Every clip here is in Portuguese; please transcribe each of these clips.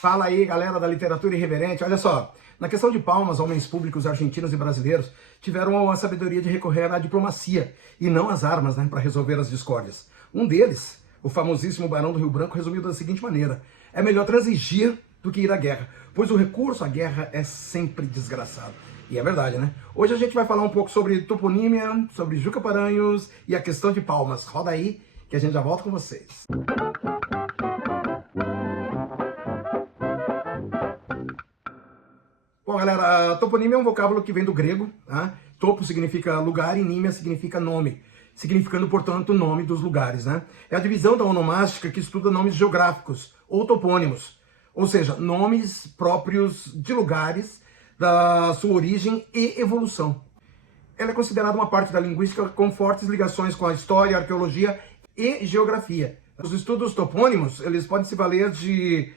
Fala aí, galera da literatura irreverente. Olha só, na questão de Palmas, homens públicos argentinos e brasileiros tiveram a sabedoria de recorrer à diplomacia e não às armas, né, para resolver as discórdias. Um deles, o famosíssimo Barão do Rio Branco, resumiu da seguinte maneira: é melhor transigir do que ir à guerra, pois o recurso à guerra é sempre desgraçado. E é verdade, né? Hoje a gente vai falar um pouco sobre toponímia, sobre Juca Paranhos e a questão de Palmas. Roda aí que a gente já volta com vocês. Bom, galera, toponímia é um vocábulo que vem do grego, tá? Topo significa lugar e nímia significa nome, significando, portanto, o nome dos lugares, né? É a divisão da onomástica que estuda nomes geográficos ou topônimos, ou seja, nomes próprios de lugares, da sua origem e evolução. Ela é considerada uma parte da linguística com fortes ligações com a história, a arqueologia e geografia. Os estudos topônimos, eles podem se valer de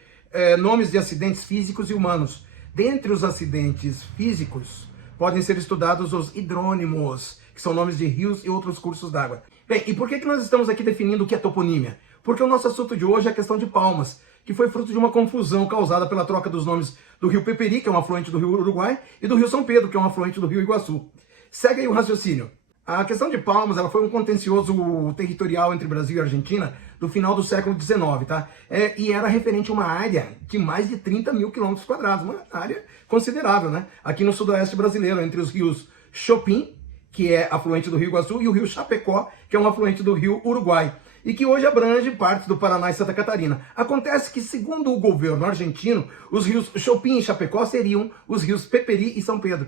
nomes de acidentes físicos e humanos. Dentre os acidentes físicos, podem ser estudados os hidrônimos, que são nomes de rios e outros cursos d'água. Bem, e por que nós estamos aqui definindo o que é toponímia? Porque o nosso assunto de hoje é a questão de Palmas, que foi fruto de uma confusão causada pela troca dos nomes do rio Peperi, que é um afluente do rio Uruguai, e do rio São Pedro, que é um afluente do rio Iguaçu. Segue aí o raciocínio. A questão de Palmas, ela foi um contencioso territorial entre Brasil e Argentina do final do século XIX, tá? E era referente a uma área de mais de 30 mil quilômetros quadrados, uma área considerável, né? Aqui no sudoeste brasileiro, entre os rios Chopin, que é afluente do rio Iguaçu, e o rio Chapecó, que é um afluente do rio Uruguai, e que hoje abrange partes do Paraná e Santa Catarina. Acontece que, segundo o governo argentino, os rios Chopin e Chapecó seriam os rios Peperi e São Pedro.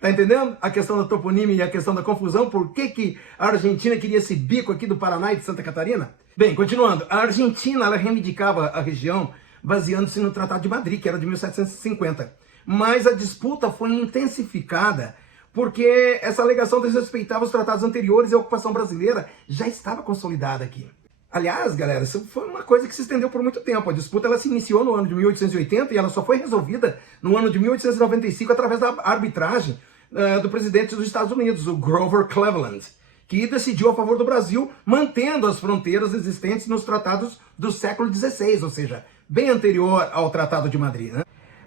Tá entendendo a questão da toponímia e a questão da confusão? Por que a Argentina queria esse bico aqui do Paraná e de Santa Catarina? Bem, continuando, a Argentina ela reivindicava a região baseando-se no Tratado de Madrid, que era de 1750. Mas a disputa foi intensificada porque essa alegação desrespeitava os tratados anteriores e a ocupação brasileira já estava consolidada aqui. Aliás, galera, isso foi uma coisa que se estendeu por muito tempo. A disputa ela se iniciou no ano de 1880 e ela só foi resolvida no ano de 1895 através da arbitragem do presidente dos Estados Unidos, o Grover Cleveland, que decidiu a favor do Brasil, mantendo as fronteiras existentes nos tratados do século XVI, ou seja, bem anterior ao Tratado de Madrid, né?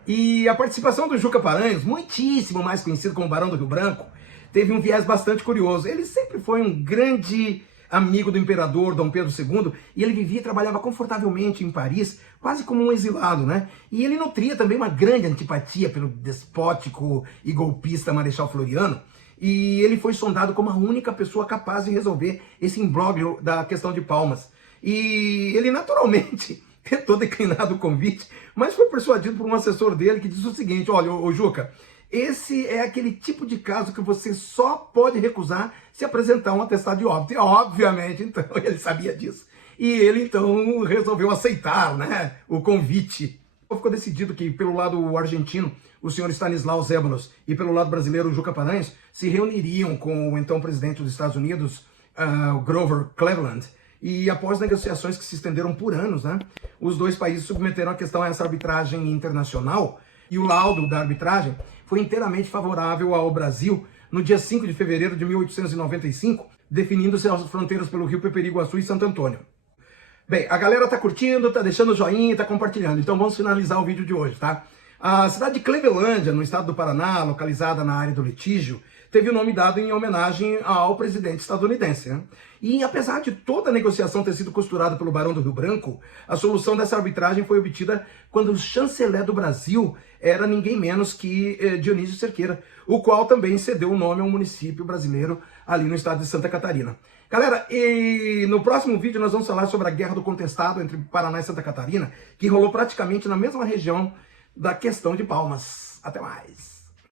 E a participação do Juca Paranhos, muitíssimo mais conhecido como Barão do Rio Branco, teve um viés bastante curioso. Ele sempre foi um grande amigo do imperador Dom Pedro II, e ele vivia e trabalhava confortavelmente em Paris, quase como um exilado, né? E ele nutria também uma grande antipatia pelo despótico e golpista Marechal Floriano, e ele foi sondado como a única pessoa capaz de resolver esse imbróglio da questão de Palmas. E ele naturalmente tentou declinar o convite, mas foi persuadido por um assessor dele que disse o seguinte: olha, ô Juca, esse é aquele tipo de caso que você só pode recusar se apresentar um atestado de óbito. E obviamente, então, ele sabia disso. E ele, então, resolveu aceitar, né, o convite. Ficou decidido que, pelo lado argentino, o senhor Stanislaw Zeballos, e pelo lado brasileiro, o Juca Paranhos, se reuniriam com o então presidente dos Estados Unidos, o Grover Cleveland, e após negociações que se estenderam por anos, né, os dois países submeteram a questão a essa arbitragem internacional, e o laudo da arbitragem foi inteiramente favorável ao Brasil no dia 5 de fevereiro de 1895, definindo-se as fronteiras pelo rio Peperi, Iguaçu e Santo Antônio. Bem, a galera tá curtindo, tá deixando o joinha, tá compartilhando, então vamos finalizar o vídeo de hoje, tá? A cidade de Clevelândia, no estado do Paraná, localizada na área do litígio, teve o nome dado em homenagem ao presidente estadunidense, né? E apesar de toda a negociação ter sido costurada pelo Barão do Rio Branco, a solução dessa arbitragem foi obtida quando o chanceler do Brasil era ninguém menos que Dionísio Cerqueira, o qual também cedeu o nome a um município brasileiro ali no estado de Santa Catarina. Galera, e no próximo vídeo nós vamos falar sobre a Guerra do Contestado entre Paraná e Santa Catarina, que rolou praticamente na mesma região da questão de Palmas. Até mais!